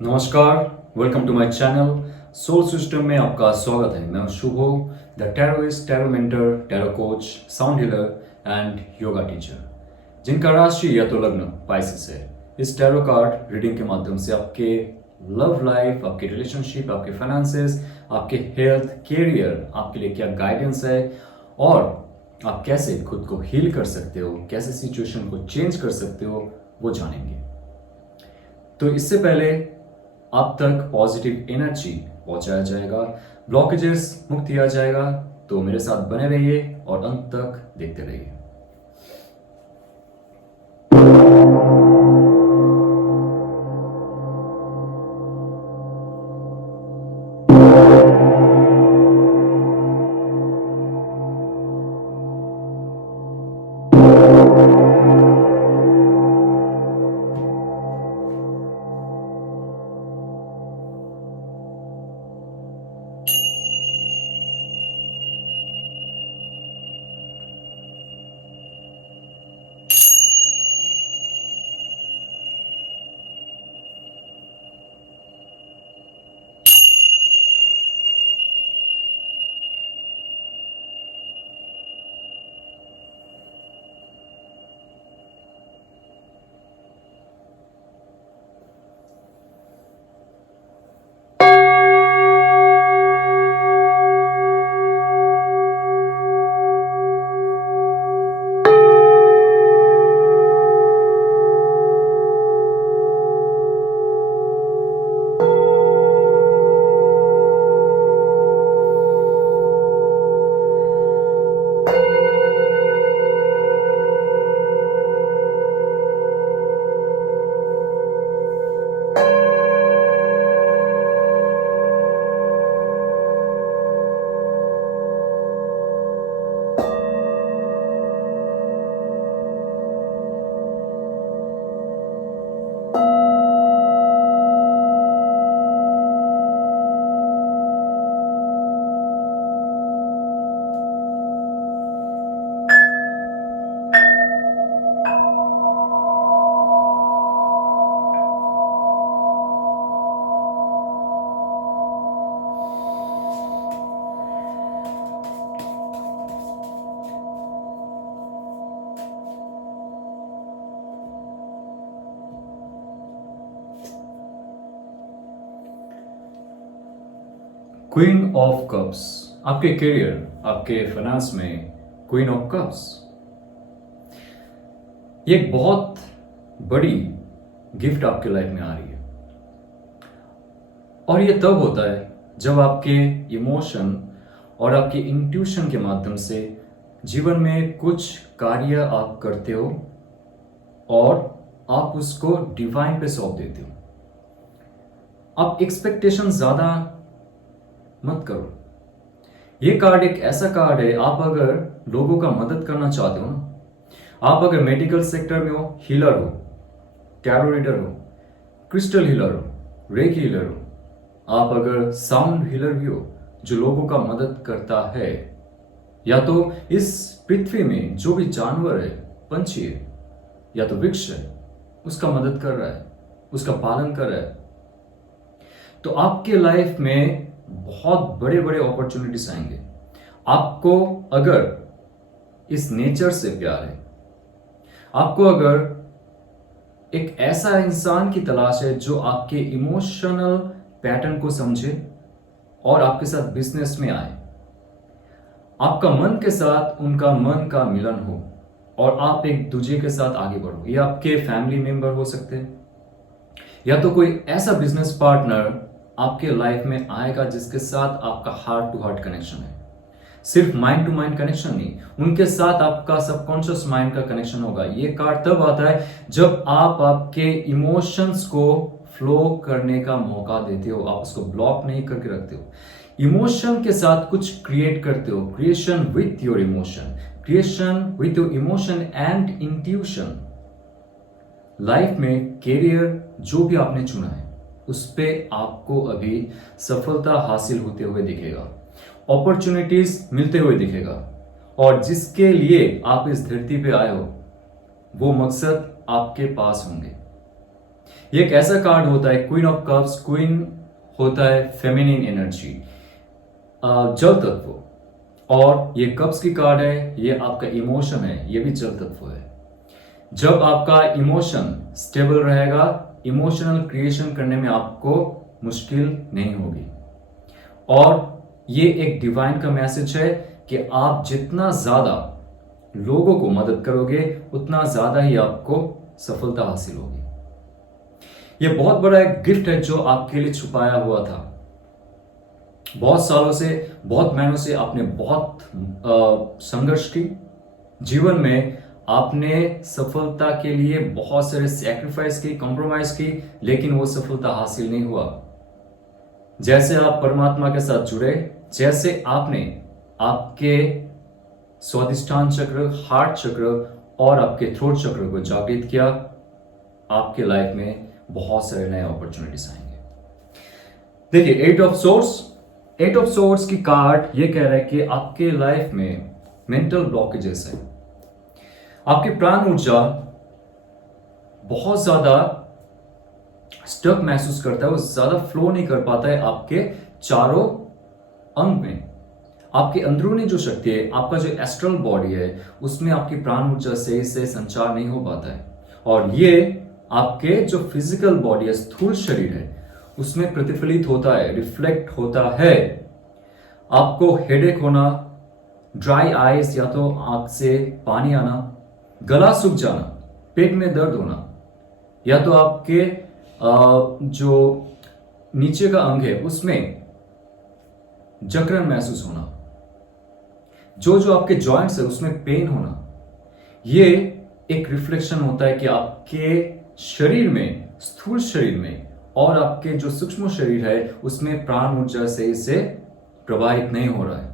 नमस्कार, welcome to my channel soul system में आपका स्वागत है। मैं हूं Shubho, the tarotist, tarot mentor, tarot coach, sound healer and yoga teacher, जिनका राशि या तो लग्न पाइसेस है। इस टैरो कार्ड रीडिंग के माध्यम से आपके लव लाइफ, आपके रिलेशनशिप, आपके फाइनेंसेस, आपके हेल्थ, कैरियर, आपके लिए क्या गाइडेंस है और आप कैसे खुद को हील कर सकते हो, कैसे सिचुएशन को चेंज कर सकते हो, वो जानेंगे। तो इससे पहले आप तक पॉजिटिव एनर्जी पहुंचाया जाएगा, ब्लॉकेजेस मुक्त किया जाएगा। तो मेरे साथ बने रहिए और अंत तक देखते रहिए। क्वीन ऑफ कप्स, आपके करियर, आपके फाइनेंस में क्वीन ऑफ कप्स ये एक बहुत बड़ी गिफ्ट आपके लाइफ में आ रही है। और ये तब होता है जब आपके इमोशन और आपके इंट्यूशन के माध्यम से जीवन में कुछ कार्य आप करते हो और आप उसको डिवाइन पे सौंप देते हो। आप एक्सपेक्टेशन ज्यादा मत करो। ये कार्ड एक ऐसा कार्ड है, आप अगर लोगों का मदद करना चाहते हो ना, आप अगर मेडिकल सेक्टर में हो, हीलर हो, टैरो रीडर हो, क्रिस्टल हीलर हो, रेकी हीलर हो, आप अगर साउंड हीलर भी हो जो लोगों का मदद करता है, या तो इस पृथ्वी में जो भी जानवर है, पंछी है या तो वृक्ष है, उसका मदद कर रहा है, उसका पालन कर रहा है, तो आपके लाइफ में बहुत बड़े बड़े अपॉर्चुनिटीज आएंगे। आपको अगर इस नेचर से प्यार है, आपको अगर एक ऐसा इंसान की तलाश है जो आपके इमोशनल पैटर्न को समझे और आपके साथ बिजनेस में आए, आपका मन के साथ उनका मन का मिलन हो और आप एक दूसरे के साथ आगे बढ़ो। ये आपके फैमिली मेंबर हो सकते हैं या तो कोई ऐसा बिजनेस पार्टनर आपके लाइफ में आएगा जिसके साथ आपका हार्ट टू हार्ट कनेक्शन है। सिर्फ माइंड टू माइंड कनेक्शन नहीं, उनके साथ आपका सबकॉन्शियस माइंड का कनेक्शन होगा। ये कार्ड तब आता है जब आप आपके इमोशंस को फ्लो करने का मौका देते हो, आप उसको ब्लॉक नहीं करके रखते हो, इमोशन के साथ कुछ क्रिएट करते हो। Creation with your emotion, creation with your emotion and intuition. Life में कैरियर जो भी आपने चुना है उस पे आपको अभी सफलता हासिल होते हुए दिखेगा, अपॉर्चुनिटीज मिलते हुए दिखेगा, और जिसके लिए आप इस धरती पे आए हो वो मकसद आपके पास होंगे। ये एक ऐसा कार्ड होता है, क्वीन ऑफ कप्स। क्वीन होता है फेमिनिन एनर्जी, जल तत्व, और ये कप्स की कार्ड है, ये आपका इमोशन है, ये भी जल तत्व है। जब आपका इमोशन स्टेबल रहेगा, इमोशनल क्रिएशन करने में आपको मुश्किल नहीं होगी। और ये एक डिवाइन का मैसेज है कि आप जितना ज्यादा लोगों को मदद करोगे, उतना ज्यादा ही आपको सफलता हासिल होगी। ये बहुत बड़ा एक गिफ्ट है जो आपके लिए छुपाया हुआ था। बहुत सालों से, बहुत महीनों से आपने बहुत संघर्ष की जीवन में, आपने सफलता के लिए बहुत सारे सैक्रिफाइस की, कॉम्प्रोमाइज की, लेकिन वो सफलता हासिल नहीं हुआ। जैसे आप परमात्मा के साथ जुड़े, जैसे आपने आपके स्वादिष्ठान चक्र, हार्ट चक्र और आपके थ्रोट चक्र को जागृत किया, आपके लाइफ में बहुत सारे नए अपॉर्चुनिटीज आएंगे। देखिए, एट ऑफ सोर्स की कार्ड ये कह रहा है कि आपके लाइफ में मेंटल ब्लॉकेजेस है। आपकी प्राण ऊर्जा बहुत ज्यादा स्टक महसूस करता है, वो ज्यादा फ्लो नहीं कर पाता है आपके चारों अंग में। आपके अंदरूनी जो शक्ति है, आपका जो एस्ट्रल बॉडी है, उसमें आपकी प्राण ऊर्जा से संचार नहीं हो पाता है। और ये आपके जो फिजिकल बॉडी है, स्थूल शरीर है, उसमें प्रतिफलित होता है, रिफ्लेक्ट होता है। आपको हेडेक होना, ड्राई आईज या तो आंख से पानी आना, गला सूख जाना, पेट में दर्द होना, या तो आपके जो नीचे का अंग है उसमें जकड़न महसूस होना, जो आपके जॉइंट्स है उसमें पेन होना, ये एक रिफ्लेक्शन होता है कि आपके शरीर में, स्थूल शरीर में और आपके जो सूक्ष्म शरीर है उसमें प्राण ऊर्जा से प्रवाहित नहीं हो रहा है।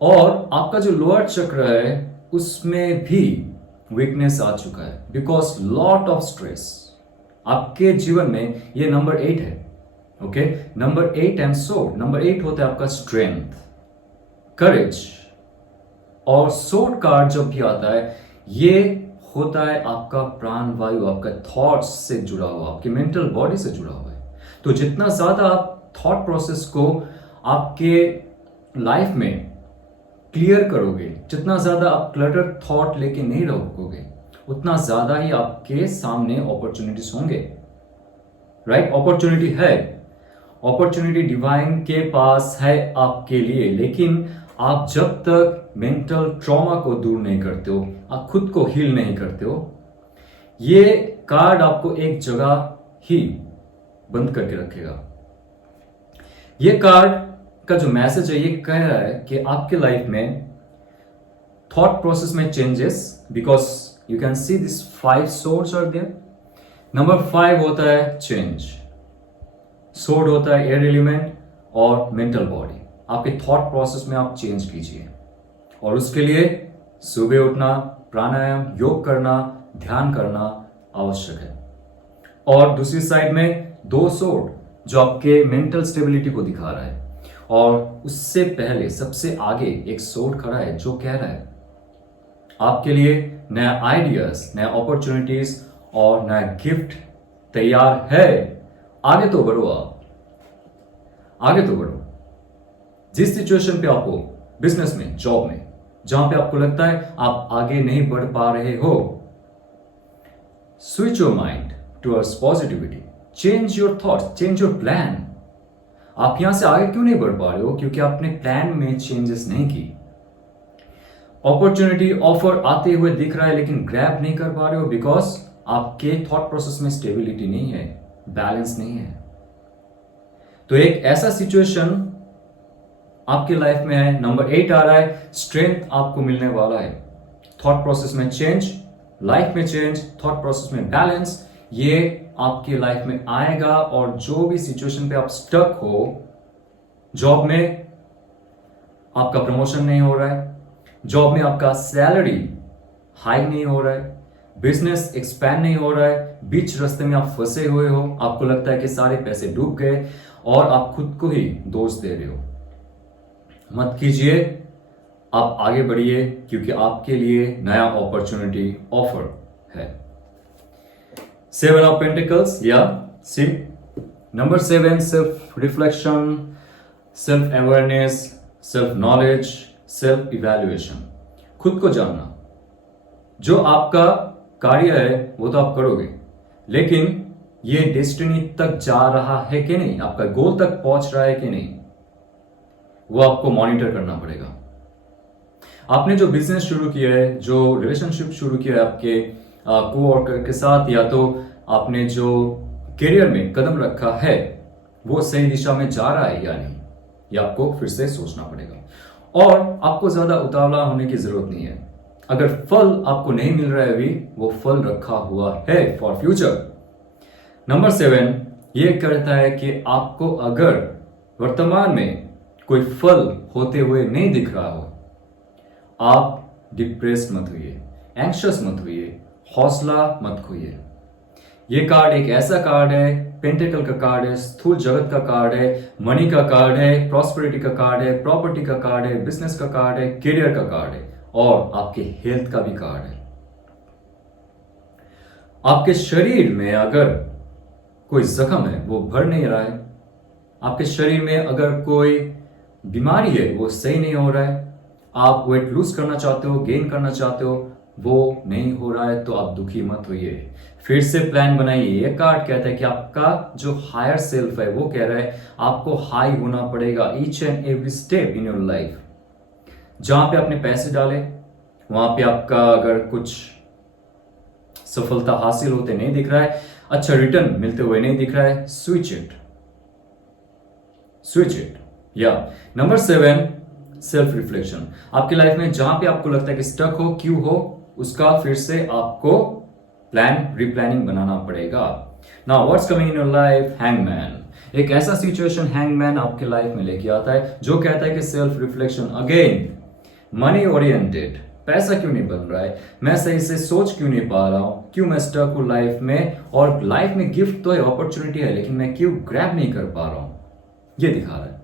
और आपका जो लोअर चक्र है उसमें भी वीकनेस आ चुका है, बिकॉज लॉट ऑफ स्ट्रेस। आपके जीवन में ये नंबर 8 है, okay. Number 8 and sword. Number 8 होता है आपका स्ट्रेंथ, करेज। और सोर्ड कार्ड जब भी आता है, ये होता है आपका प्राण वायु, आपका थॉट्स से जुड़ा हुआ, आपकी मेंटल बॉडी से जुड़ा हुआ है। तो जितना ज्यादा आप थॉट प्रोसेस को आपके लाइफ में क्लियर करोगे, जितना ज्यादा आप क्लटर थॉट लेके नहीं रहोगे, उतना ज्यादा ही आपके सामने अपॉर्चुनिटीज होंगे। राइट? अपॉर्चुनिटी है, अपॉर्चुनिटी डिवाइन के पास है आपके लिए, लेकिन आप जब तक मेंटल ट्रॉमा को दूर नहीं करते हो, आप खुद को हील नहीं करते हो, ये कार्ड आपको एक जगह ही बंद करके रखेगा। ये कार्ड का जो मैसेज है, ये कह रहा है कि आपके लाइफ में थॉट प्रोसेस में changes, because you can see this 5 swords are there. Number 5 होता है चेंज, सोर्ड होता है एयर एलिमेंट और मेंटल बॉडी। आपके थॉट प्रोसेस में आप चेंज कीजिए, और उसके लिए सुबह उठना, प्राणायाम, योग करना, ध्यान करना आवश्यक है। और दूसरी साइड में 2 सोर्ड जो आपके मेंटल स्टेबिलिटी को दिखा रहा है, और उससे पहले सबसे आगे एक सोर्ड खड़ा है जो कह रहा है आपके लिए नया आइडियाज, नया अपॉर्चुनिटीज और नया गिफ्ट तैयार है। आगे तो बढ़ो, आप आगे तो बढ़ो। जिस सिचुएशन पे आप हो, बिजनेस में, जॉब में, जहां पे आपको लगता है आप आगे नहीं बढ़ पा रहे हो, switch your mind towards positivity, change your thoughts, change your plan. आप यहां से आगे क्यों नहीं बढ़ पा रहे हो? क्योंकि आपने प्लान में चेंजेस नहीं की। अपॉर्चुनिटी, ऑफर आते हुए दिख रहा है, लेकिन ग्रैब नहीं कर पा रहे हो, बिकॉज आपके थॉट प्रोसेस में स्टेबिलिटी नहीं है, बैलेंस नहीं है। तो एक ऐसा सिचुएशन आपके लाइफ में है। नंबर 8 आ रहा है, स्ट्रेंथ आपको मिलने वाला है। थॉट प्रोसेस में चेंज, लाइफ में चेंज, थॉट प्रोसेस में बैलेंस, ये आपकी लाइफ में आएगा। और जो भी सिचुएशन पे आप स्टक हो, जॉब में आपका प्रमोशन नहीं हो रहा है, जॉब में आपका सैलरी हाई नहीं हो रहा है, बिजनेस एक्सपैंड नहीं हो रहा है, बीच रास्ते में आप फंसे हुए हो, आपको लगता है कि सारे पैसे डूब गए और आप खुद को ही दोष दे रहे हो, मत कीजिए। आप आगे बढ़िए, क्योंकि आपके लिए नया अपॉर्चुनिटी ऑफर है। Seven of Pentacles, yeah, see. Number 7, self-reflection, self-awareness, self-knowledge, self-evaluation. खुद को जानना. जो आपका कार्य है वो तो आप करोगे, लेकिन ये डेस्टिनी तक जा रहा है कि नहीं, आपका गोल तक पहुंच रहा है कि नहीं, वो आपको मॉनिटर करना पड़ेगा. आपने जो बिजनेस शुरू किया है, जो रिलेशनशिप शुरू किया है आपके कोवर्कर के साथ, या तो आपने जो करियर में कदम रखा है वो सही दिशा में जा रहा है या नहीं, ये आपको फिर से सोचना पड़ेगा. और आपको ज्यादा उतावला होने की जरूरत नहीं है. अगर फल आपको नहीं मिल रहा है अभी, वो फल रखा हुआ है फॉर फ्यूचर. नंबर 7 ये कहता है कि आपको अगर वर्तमान में कोई फल होते हुए नहीं दिख रहा हो, आप डिप्रेस मत होइए, एंक्शस मत होइए, हौसला मत खोइए. ये कार्ड एक ऐसा कार्ड है, पेंटिकल का कार्ड है, स्थूल जगत का कार्ड है, मनी का कार्ड है, प्रॉस्पेरिटी का कार्ड है, प्रॉपर्टी का कार्ड है, बिजनेस का कार्ड है, करियर का कार्ड है, और आपके हेल्थ का भी कार्ड है. आपके शरीर में अगर कोई जख्म है वो भर नहीं रहा है, आपके शरीर में अगर कोई बीमारी है वो सही नहीं हो रहा है, आप वेट लूज करना चाहते हो, गेन करना चाहते हो, वो नहीं हो रहा है, तो आप दुखी मत होइए. फिर से प्लान बनाइए. ये कार्ड कहता है कि आपका जो हायर सेल्फ है वो कह रहा है आपको हाई होना पड़ेगा each and every step in your life. जहां पे आपने पैसे डाले वहां पे आपका अगर कुछ सफलता हासिल होते नहीं दिख रहा है, अच्छा रिटर्न मिलते हुए नहीं दिख रहा है, स्विच इट. या नंबर 7 सेल्फ रिफ्लेक्शन. आपकी लाइफ में जहां पे आपको लगता है कि स्टक हो, क्यों हो, उसका फिर से आपको रिप्लानिंग बनाना पड़ेगा. Now what's coming in your life? Hangman. एक ऐसा सिचुएशन हैंगमैन आपके लाइफ में लेके आता है जो कहता है कि self reflection. Again money oriented. पैसा क्यों नहीं बन रहा है, मैं सही से सोच क्यों नहीं पा रहा हूं, क्यों मैं स्टक हूं लाइफ में, और लाइफ में गिफ्ट तो है, अपॉर्चुनिटी है, लेकिन मैं क्यों ग्रैब नहीं कर पा रहा हूं, ये दिखा रहा है.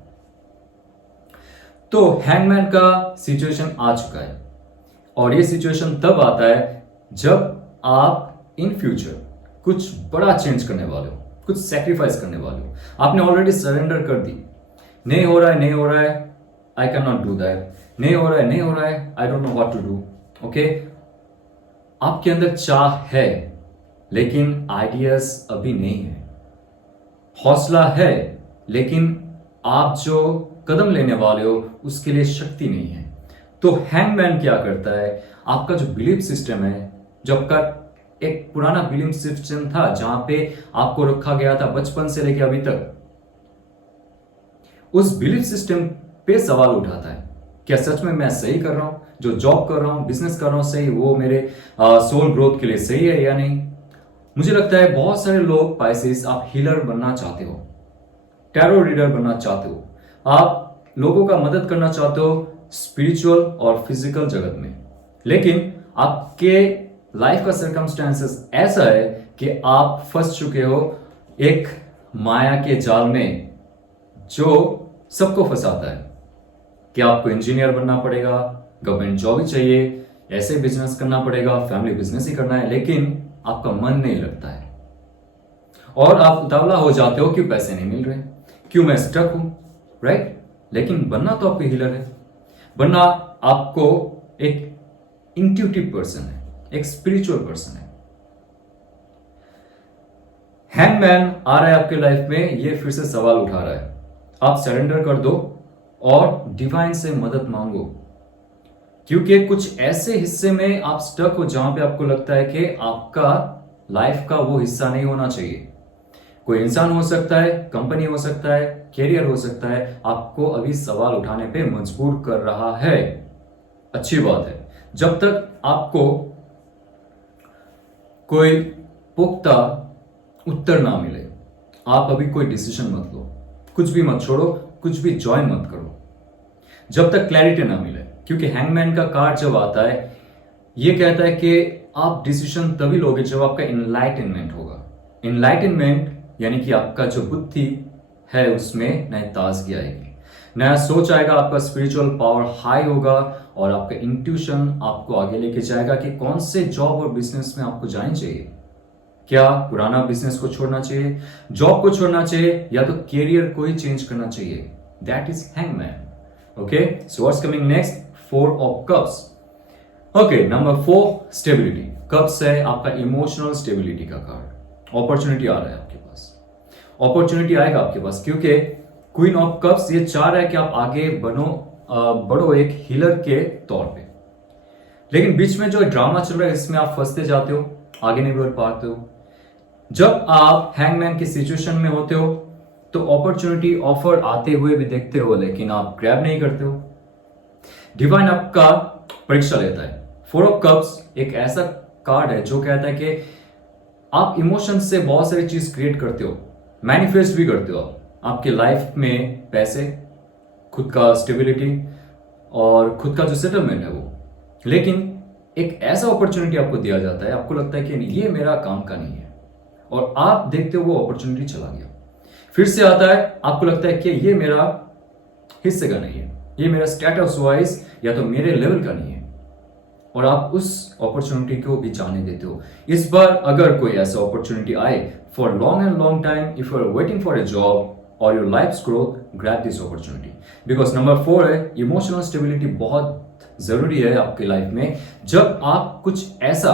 तो हैंगमैन का सिचुएशन आ चुका है, और ये सिचुएशन तब आता है जब आप इन फ्यूचर कुछ बड़ा चेंज करने वाले हो, कुछ सैक्रिफाइस करने वाले हो. आपने ऑलरेडी सरेंडर कर दी. नहीं हो रहा है, नहीं हो रहा है, I can not do that. नहीं हो रहा है, नहीं हो रहा है, I don't know what to do. Okay, आपके अंदर चाह है लेकिन आइडियाज अभी नहीं है. हौसला है लेकिन आप जो कदम लेने वाले हो उसके लिए शक्ति नहीं है. तो हैंगमैन क्या करता है, आपका जो बिलीफ सिस्टम है, जो आपका एक पुराना बिलीफ सिस्टम था जहां पे आपको रखा गया था बचपन से लेकर अभी तक, उस बिलीफ सिस्टम पे सवाल उठाता है. क्या सच में मैं सही कर रहा हूं, जो जॉब कर रहा हूं, बिजनेस कर रहा हूं, सही, वो मेरे सोल ग्रोथ के लिए सही है या नहीं. मुझे लगता है बहुत सारे लोग पाइसेस, आप हीलर बनना चाहते हो, टैरो रीडर बनना चाहते हो, आप लोगों का मदद करना चाहते हो स्पिरिचुअल और फिजिकल जगत में, लेकिन आपके लाइफ का सर्कमस्टेंसेस ऐसा है कि आप फंस चुके हो एक माया के जाल में जो सबको फंसाता है कि आपको इंजीनियर बनना पड़ेगा, गवर्नमेंट जॉब ही चाहिए, ऐसे बिजनेस करना पड़ेगा, फैमिली बिजनेस ही करना है, लेकिन आपका मन नहीं लगता है और आप उतावला हो जाते हो, क्यों पैसे नहीं मिल रहे, क्यों मैं स्टक हूं, राइट. लेकिन बनना तो आपको हीलर है, बनना आपको एक इंट्यूटिव पर्सन है, एक स्पिरिचुअल पर्सन है. हैंगमैन आ रहा है आपके लाइफ में, ये फिर से सवाल उठा रहा है. आप सरेंडर कर दो और डिवाइन से मदद मांगो, क्योंकि कुछ ऐसे हिस्से में आप स्टक हो जहां पे आपको लगता है कि आपका लाइफ का वो हिस्सा नहीं होना चाहिए. कोई इंसान हो सकता है, कंपनी हो सकता है, कैरियर हो सकता है, आपको अभी सवाल उठाने पे मजबूर कर रहा है. अच्छी बात है, जब तक आपको कोई पुख्ता उत्तर ना मिले आप अभी कोई डिसीजन मत लो, कुछ भी मत छोड़ो, कुछ भी ज्वाइन मत करो जब तक क्लैरिटी ना मिले. क्योंकि हैंगमैन का कार्ड जब आता है ये कहता है कि आप डिसीजन तभी लोगे जब आपका इनलाइटनमेंट होगा. इनलाइटनमेंट यानी कि आपका जो बुद्धि है उसमें नई ताजगी आएगी, नया सोच आएगा, आपका स्पिरिचुअल पावर हाई होगा और आपका इंट्यूशन आपको आगे लेके जाएगा कि कौन से जॉब और बिजनेस में आपको जाना चाहिए, क्या पुराना बिजनेस को छोड़ना चाहिए, जॉब को छोड़ना चाहिए, या तो कैरियर को ही चेंज करना चाहिए? That is hangman. Okay, so what's coming next? 4 of cups. Okay, number 4 stability. Cups है आपका इमोशनल स्टेबिलिटी का कार्ड। अपॉर्चुनिटी आ रहा है आपके पास, अपॉर्चुनिटी आएगा आपके पास, क्योंकि क्वीन ऑफ कप्स ये चाह रहा है कि आप आगे बढ़ो एक हीलर के तौर पे। लेकिन बीच में जो ड्रामा चल रहा है इसमें आप फंसते जाते हो, आगे नहीं बढ़ पाते हो। जब आप हैंगमैन की सिचुएशन में होते हो तो अपॉर्चुनिटी ऑफर आते हुए भी देखते हो, लेकिन आप ग्रैब नहीं करते हो। डिवाइन आपका परीक्षा लेता है। 4 ऑफ कप्स एक ऐसा कार्ड है जो कहता है कि आप इमोशंस से बहुत सारी चीज क्रिएट करते हो, मैनिफेस्ट भी करते हो आपके लाइफ में, पैसे, खुद का स्टेबिलिटी और खुद का जो सेटलमेंट है वो। लेकिन एक ऐसा अपॉर्चुनिटी आपको दिया जाता है, आपको लगता है कि ये मेरा काम का नहीं है, और आप देखते हो वो अपॉर्चुनिटी चला गया। फिर से आता है, आपको लगता है कि ये मेरा हिस्से का नहीं है, ये मेरा स्टेटस वाइज या तो मेरे लेवल का नहीं है, और आप उस अपॉर्चुनिटी को भी जाने देते हो। इस बार अगर कोई ऐसा अपॉर्चुनिटी आए for long time, if you are waiting for a job और your life growth, grab this opportunity. Because number 4 है इमोशनल स्टेबिलिटी बहुत जरूरी है आपके लाइफ में। जब आप कुछ ऐसा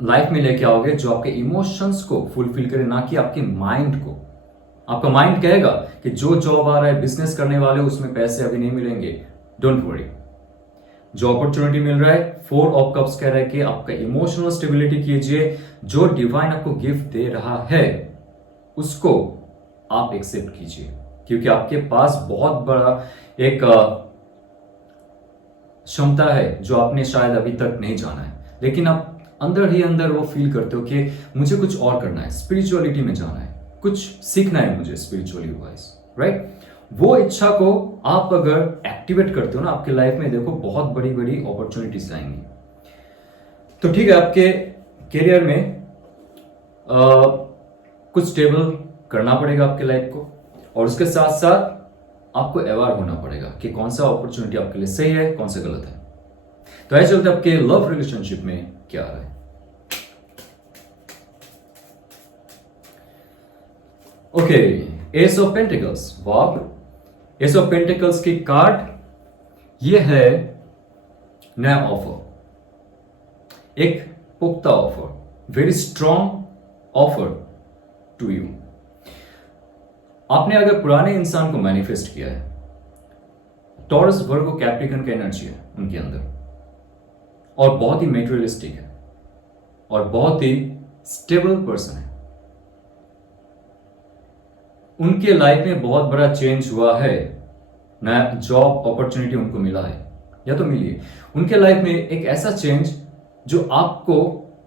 लाइफ में लेके आओगे जो आपके इमोशंस को फुलफिल करे, ना कि आपके माइंड को। आपका माइंड कहेगा कि जो जॉब आ रहा है, बिजनेस करने वाले, उसमें पैसे अभी नहीं मिलेंगे, डोंट वरी। जो अपॉर्चुनिटी मिल रहा है, 4 ऑफ कप्स कह रहा है कि आपका इमोशनल स्टेबिलिटी कीजिए। जो डिवाइन आपको गिफ्ट दे रहा है उसको आप एक्सेप्ट कीजिए, क्योंकि आपके पास बहुत बड़ा एक क्षमता है जो आपने शायद अभी तक नहीं जाना है, लेकिन आप अंदर ही अंदर वो फील करते हो कि मुझे कुछ और करना है, स्पिरिचुअलिटी में जाना है, कुछ सीखना है मुझे स्पिरिचुअली वाइज, राइट? वो इच्छा को आप अगर एक्टिवेट करते हो ना आपके लाइफ में, देखो बहुत बड़ी बड़ी अपॉर्चुनिटीज आएंगी। तो ठीक है, आपके करियर में कुछ स्टेबल करना पड़ेगा आपके लाइफ को, और उसके साथ साथ आपको अवेयर होना पड़ेगा कि कौन सा अपॉर्चुनिटी आपके लिए सही है, कौन सा गलत है। तो ऐसे चलते आपके लव रिलेशनशिप में क्या आ रहा है। Okay, ace of pentacles. वाह, एस ऑफ पेंटिकल्स की कार्ड ये है नया ऑफर, एक पुख्ता offer, very strong offer to you. आपने अगर पुराने इंसान को मैनिफेस्ट किया है, टॉरस, वर्गो, कैप्रिकन का एनर्जी है उनके अंदर, और बहुत ही मेटेरियलिस्टिक है और बहुत ही स्टेबल पर्सन है। उनके लाइफ में बहुत बड़ा चेंज हुआ है, नया जॉब अपॉर्चुनिटी उनको मिला है या तो मिली है। उनके लाइफ में एक ऐसा चेंज जो आपको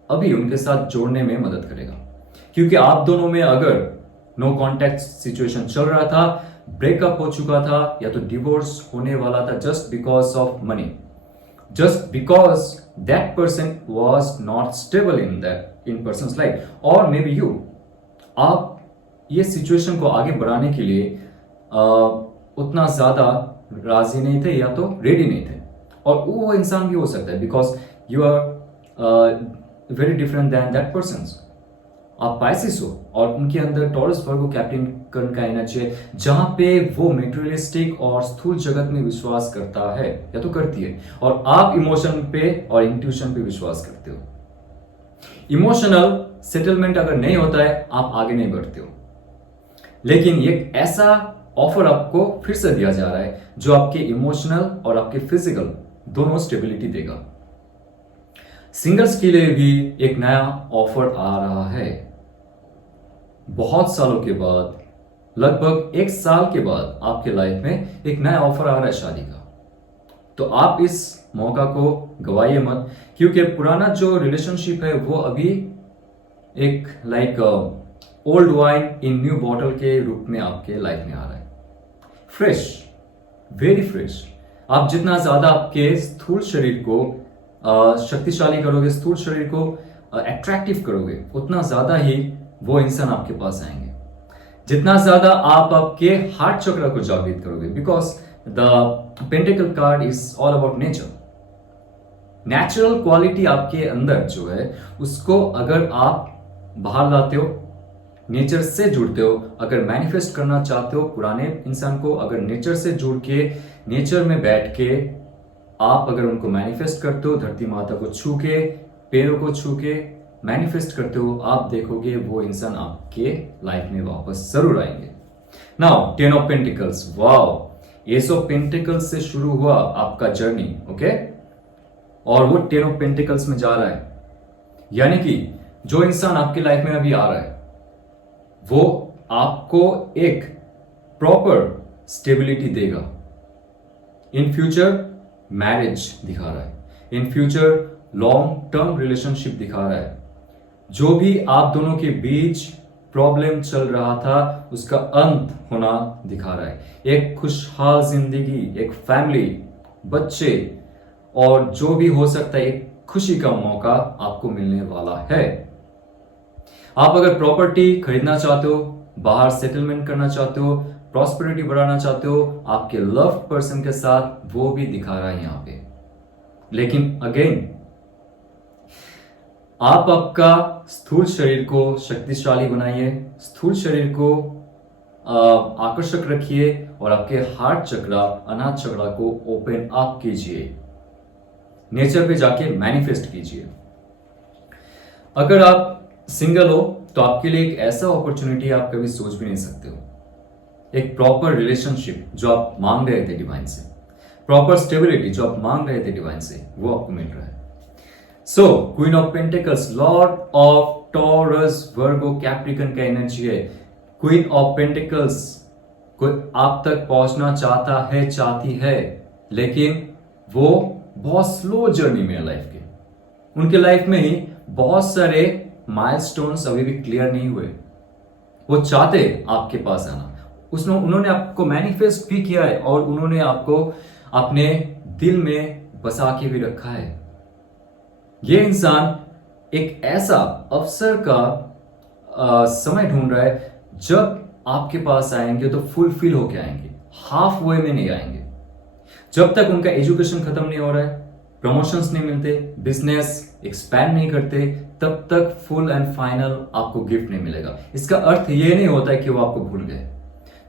अभी उनके साथ जोड़ने में मदद करेगा, क्योंकि आप दोनों में अगर नो कॉन्टैक्ट सिचुएशन चल रहा था, ब्रेकअप हो चुका था, या तो डिवोर्स होने वाला था just because of money, just because that person was not stable in persons life, और मे बी यू, आप ये सिचुएशन को आगे बढ़ाने के लिए उतना ज्यादा राजी नहीं थे या तो रेडी नहीं थे, और वो इंसान भी हो सकता है because you are very different than that person. आप पाइसिस हो और उनके अंदर टॉरस, वर्गो, कैप्रिकॉर्न का एनर्जी है, जहां पे वो मेटेरियलिस्टिक और स्थूल जगत में विश्वास करता है या तो करती है, और आप इमोशन पे और इंट्यूशन पे विश्वास करते हो। इमोशनल सेटलमेंट अगर नहीं होता है, आप आगे नहीं बढ़ते हो। लेकिन ये ऐसा ऑफर आपको फिर से दिया जा रहा है जो आपके इमोशनल और आपके फिजिकल दोनों स्टेबिलिटी देगा। सिंगल्स के लिए भी एक नया ऑफर आ रहा है। बहुत सालों के बाद, लगभग 1 साल के बाद आपके लाइफ में एक नया ऑफर आ रहा है शादी का। तो आप इस मौका को गवाइए मत, क्योंकि पुराना जो रिलेशनशिप है वो अभी एक like old wine in new bottle के रूप में आपके लाइफ में आ रहा है। Fresh, very fresh. आप जितना ज्यादा आपके स्थूल शरीर को शक्तिशाली करोगे, स्थूल शरीर को अट्रैक्टिव करोगे, उतना ज्यादा ही वो इंसान आपके पास आएंगे। जितना ज्यादा आप आपके हार्ट चक्र को जागृत करोगे, because the pentacle card is all about nature. Natural quality आपके अंदर जो है उसको अगर आप बाहर लाते हो, नेचर से जुड़ते हो। अगर मैनिफेस्ट करना चाहते हो पुराने इंसान को, अगर नेचर से जुड़ के, नेचर में बैठ के आप अगर उनको मैनिफेस्ट करते हो, धरती माता को छू के, पेड़ों को छू के मैनिफेस्ट करते हो, आप देखोगे वो इंसान आपके लाइफ में वापस जरूर आएंगे। Now 10 of pentacles, wow, S of pentacles से शुरू हुआ आपका जर्नी, ओके, और वो 10 ऑफ पेंटिकल्स में जा रहा है। यानी कि जो इंसान आपकी लाइफ में अभी आ रहा है वो आपको एक प्रॉपर स्टेबिलिटी देगा। इन फ्यूचर मैरिज दिखा रहा है, in future long term relationship दिखा रहा है। जो भी आप दोनों के बीच प्रॉब्लम चल रहा था उसका अंत होना दिखा रहा है। एक खुशहाल जिंदगी, एक फैमिली, बच्चे और जो भी हो सकता है, एक खुशी का मौका आपको मिलने वाला है। आप अगर प्रॉपर्टी खरीदना चाहते हो, बाहर सेटलमेंट करना चाहते हो, प्रॉस्पेरिटी बढ़ाना चाहते हो आपके लव पर्सन के साथ, वो भी दिखा रहा है यहां पे। लेकिन अगेन आप आपका स्थूल शरीर को शक्तिशाली बनाइए, स्थूल शरीर को आकर्षक रखिए और आपके हार्ट चक्रा, अनाहत चक्रा को ओपन अप कीजिए। नेचर पे जाके मैनिफेस्ट कीजिए। अगर आप सिंगल हो तो आपके लिए एक ऐसा अपॉर्चुनिटी आप कभी सोच भी नहीं सकते हो। एक प्रॉपर रिलेशनशिप जो आप मांग रहे थे डिवाइन से, प्रॉपर स्टेबिलिटी जो आप मांग रहे थे डिवाइन से, वो आपको मिल रहा है। सो queen of pentacles, Lord of taurus, Virgo, Capricorn का एनर्जी है। क्वीन ऑफ पेंटिकल्स कोई आप तक पहुंचना चाहता है, चाहती है, लेकिन वो बहुत स्लो जर्नी में है लाइफ के। उनके लाइफ में ही बहुत सारे माइलस्टोन्स अभी भी क्लियर नहीं हुए। वो चाहते आपके पास आना, उन्होंने आपको मैनिफेस्ट भी किया है और उन्होंने आपको अपने दिल में बसा के भी रखा है। ये इंसान एक ऐसा अवसर का समय ढूंढ रहा है जब आपके पास आएंगे तो फुलफिल होके आएंगे, हाफ वे में नहीं आएंगे। जब तक उनका एजुकेशन खत्म नहीं हो रहा है, प्रमोशंस नहीं मिलते, बिजनेस एक्सपैंड नहीं करते, तब तक फुल एंड फाइनल आपको गिफ्ट नहीं मिलेगा। इसका अर्थ ये नहीं होता है कि वो आपको भूल गए।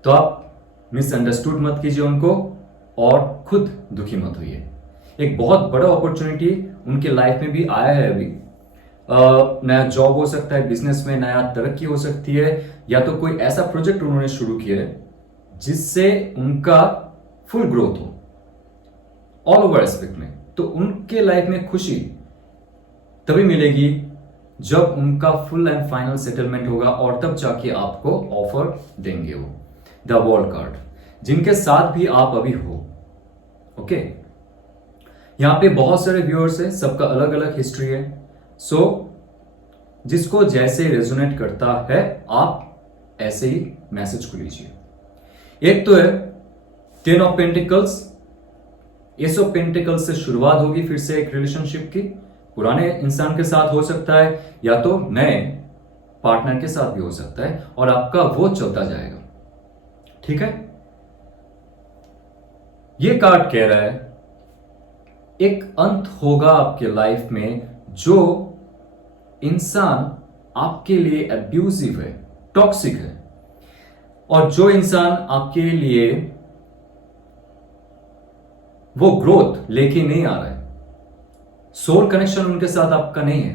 तो आप मिसअंडरस्टूड मत कीजिए उनको और खुद दुखी मत होइए। एक बहुत बड़ा अपॉर्चुनिटी उनके लाइफ में भी आया है अभी। नया जॉब हो सकता है, बिजनेस में नया तरक्की हो सकती है, या तो कोई ऐसा प्रोजेक्ट उन्होंने शुरू किया है जिससे उनका फुल ग्रोथ हो ऑल ओवर एस्पेक्ट में। तो उनके लाइफ में खुशी तभी मिलेगी जब उनका फुल एंड फाइनल सेटलमेंट होगा और तब जाके आपको ऑफर देंगे वो। द वर्ल्ड कार्ड, जिनके साथ भी आप अभी हो, ओके। यहां पे बहुत सारे व्यूअर्स हैं, सबका अलग अलग हिस्ट्री है। सो जिसको जैसे रेजोनेट करता है आप ऐसे ही मैसेज को लीजिए। एक तो है 10 of pentacles, S of pentacles से शुरुआत होगी फिर से एक रिलेशनशिप की। पुराने इंसान के साथ हो सकता है या तो नए पार्टनर के साथ भी हो सकता है और आपका वो चलता जाएगा, ठीक है। ये कार्ड कह रहा है एक अंत होगा आपके लाइफ में जो इंसान आपके लिए अब्यूजिव है, टॉक्सिक है, और जो इंसान आपके लिए वो ग्रोथ लेके नहीं आ रहा है। सोल कनेक्शन उनके साथ आपका नहीं है,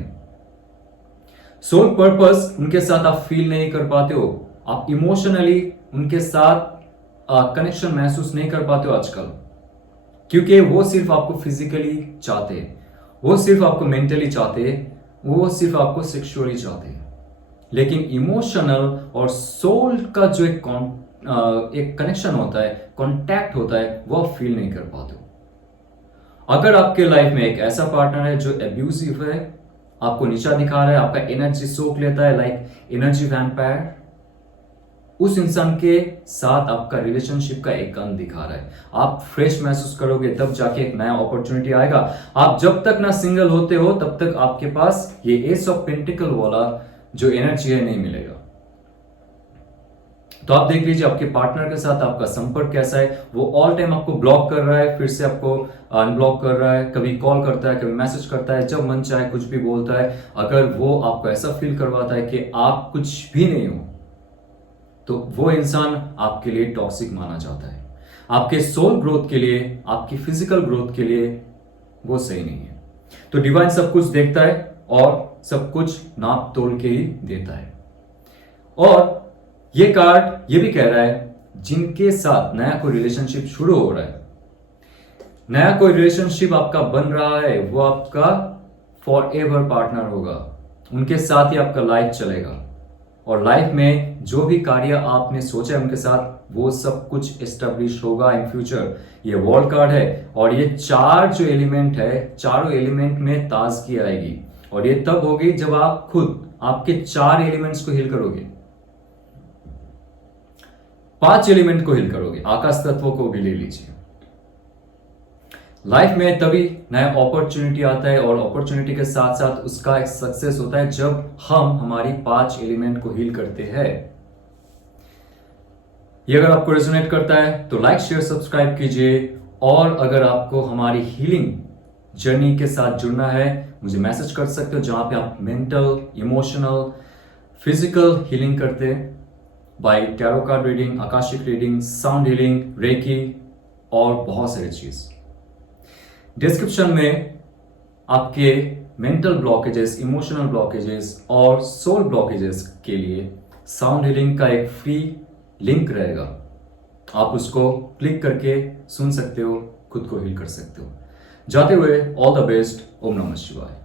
सोल पर्पस उनके साथ आप फील नहीं कर पाते हो, आप इमोशनली उनके साथ कनेक्शन महसूस नहीं कर पाते हो आजकल, क्योंकि वो सिर्फ आपको फिजिकली चाहते हैं, वो सिर्फ आपको मेंटली चाहते हैं, वो सिर्फ आपको सेक्सुअली चाहते हैं, लेकिन इमोशनल और सोल का जो एक कनेक्शन होता है, कांटेक्ट होता है, वो आप फील नहीं कर पाते हो। अगर आपके लाइफ में एक ऐसा पार्टनर है जो एब्यूसिव है, आपको नीचा दिखा रहा है, आपका एनर्जी सोख लेता है लाइक एनर्जी वैम्पायर, उस इंसान के साथ आपका रिलेशनशिप का एक अंत दिखा रहा है। आप फ्रेश महसूस करोगे तब जाके एक नया अपॉर्चुनिटी आएगा। आप जब तक ना सिंगल होते हो तब तक आपके पास ये एस ऑफ पेंटिकल वाला जो एनर्जी है नहीं मिलेगा। तो आप देख लीजिए आपके पार्टनर के साथ आपका संपर्क कैसा है। वो ऑल टाइम आपको ब्लॉक कर रहा है, फिर से आपको अनब्लॉक कर रहा है, कभी कॉल करता है, कभी मैसेज करता है, जब मन चाहे कुछ भी बोलता है। अगर वो आपको ऐसा फील करवाता है कि आप कुछ भी नहीं हो, तो वो इंसान आपके लिए टॉक्सिक माना जाता है। आपके सोल ग्रोथ के लिए, आपकी फिजिकल ग्रोथ के लिए वो सही नहीं है। तो डिवाइन सब कुछ देखता है और सब कुछ नाप तोल के ही देता है। और ये कार्ड ये भी कह रहा है जिनके साथ नया कोई रिलेशनशिप शुरू हो रहा है, नया कोई रिलेशनशिप आपका बन रहा है, वो आपका फॉर एवर पार्टनर होगा। उनके साथ ही आपका लाइफ चलेगा और लाइफ में जो भी कार्य आपने सोचा है उनके साथ, वो सब कुछ एस्टेब्लिश होगा इन फ्यूचर। ये वर्ल्ड कार्ड है और ये चार जो एलिमेंट है, चारों एलिमेंट में ताजगी आएगी और ये तब होगी जब आप खुद आपके चार एलिमेंट्स को हिल करोगे, पांच एलिमेंट को हिल करोगे, आकाश तत्वों को भी ले लीजिए। लाइफ में तभी नया अपॉर्चुनिटी आता है और अपॉर्चुनिटी के साथ साथ उसका एक सक्सेस होता है जब हम हमारी पांच एलिमेंट को हील करते हैं। ये अगर आपको रेजोनेट करता है तो लाइक शेयर सब्सक्राइब कीजिए और अगर आपको हमारी हीलिंग जर्नी के साथ जुड़ना है मुझे मैसेज कर सकते हो, जहां पे आप मेंटल, इमोशनल, फिजिकल हीलिंग करते हैं बाय टैरो कार्ड रीडिंग, आकाशिक रीडिंग, साउंड हीलिंग, रेकी और बहुत सारी चीज। डिस्क्रिप्शन में आपके मेंटल ब्लॉकेजेस, इमोशनल ब्लॉकेजेस और सोल ब्लॉकेजेस के लिए साउंड हीलिंग का एक फ्री लिंक रहेगा। आप उसको क्लिक करके सुन सकते हो, खुद को हील कर सकते हो। जाते हुए ऑल द बेस्ट। ओम नमः शिवाय।